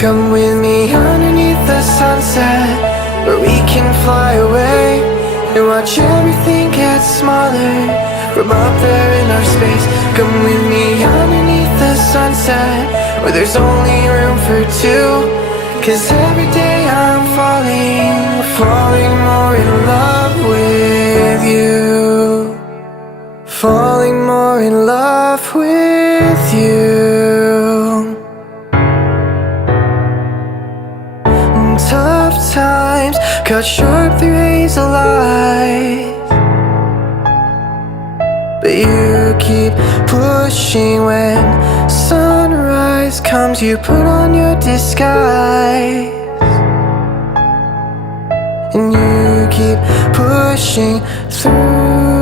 Come with me underneath the sunset, where we can fly away and watch everything get smaller from up there in our space. Come with me underneath the sunset, where there's only room for two. 'Cause every day I'm falling more in love with you. Falling more in love with you. Tough times cut short through hazel eyes, but you keep pushing. When sunrise comes, you put on your disguise, and you keep pushing through.